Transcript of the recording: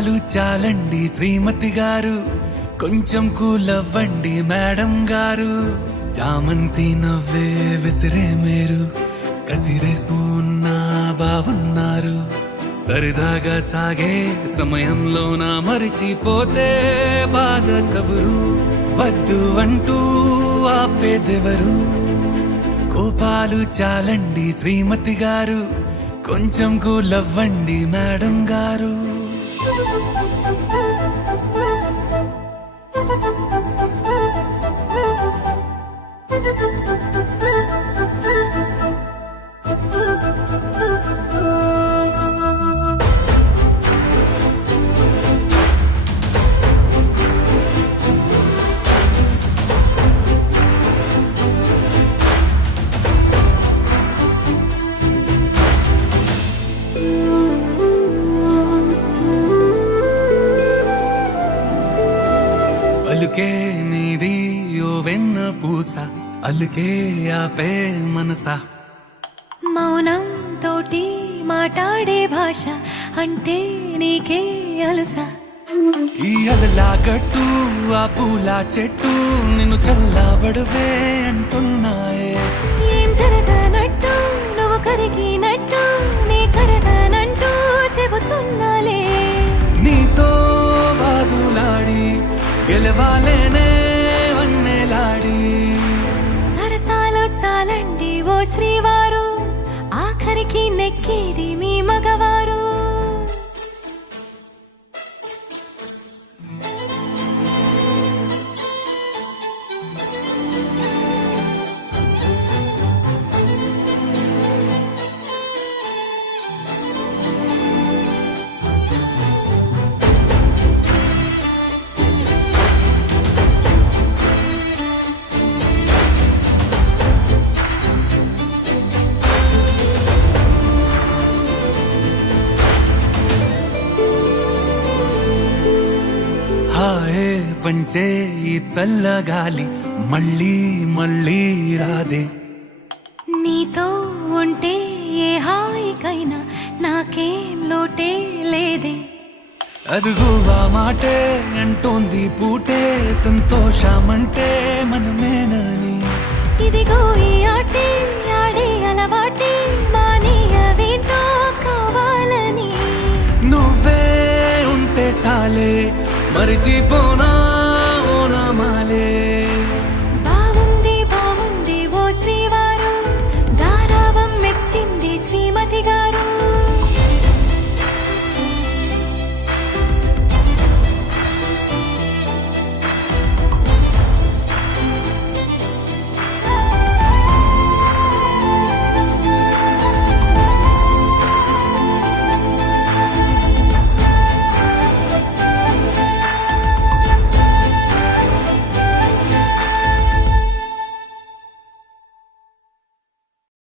కోపాలు చాలండి శ్రీమతి గారు, కొంచెం కూలవ్వండి మేడం గారు. చామంతి నవ్వే విసిరే మేరు, కసిరేస్తూ ఉన్నా బావున్నారు. సరదాగా సాగే సమయంలో నా మరిచిపోతే బాధ కబురు, వద్దు అంటూ ఆపేదెవరు. కోపాలు చాలండి శ్రీమతి గారు, కొంచెం కూలవ్వండి మేడం గారు. అలుకే నీది ఓ వెన్న పూస, అలుకే ఆపే మనసా. మౌనం తోటి మాట్లాడే భాష అంటే నీకే అలుసా. ఈ అలలా గట్టు ఆ పూల చెట్టు నిన్ను చల్లబడువే అంటున్నాయే. ఏం జరగనట్టు నువ్వు కరిగినట్టు నీ కరగనంటూ చెబుతున్నాలే. నీతో వాదులాడి గెలవాలేనే వన్నెలాడి. సరసాలు చాలండి ఓ శ్రీవారు, ఆఖరికి నెక్కేది మీ మగవారు. హాయే పంచే ఈ చల్లగాలి మళ్ళీ మళ్ళీ రాదే. నీతో ఉంటే ఏ హాయికైనా నాకేం లోటే లేదే. అదుగు ఆ మాటే అంటోంది పూటే, సంతోషమంటే మనమేనని. ఇదిగో ఈ ఆటే ఆడే అలవాటే మానేయవేంటో కావాలని. నువ్వే ఉంటే చాలే మరిచిపోనా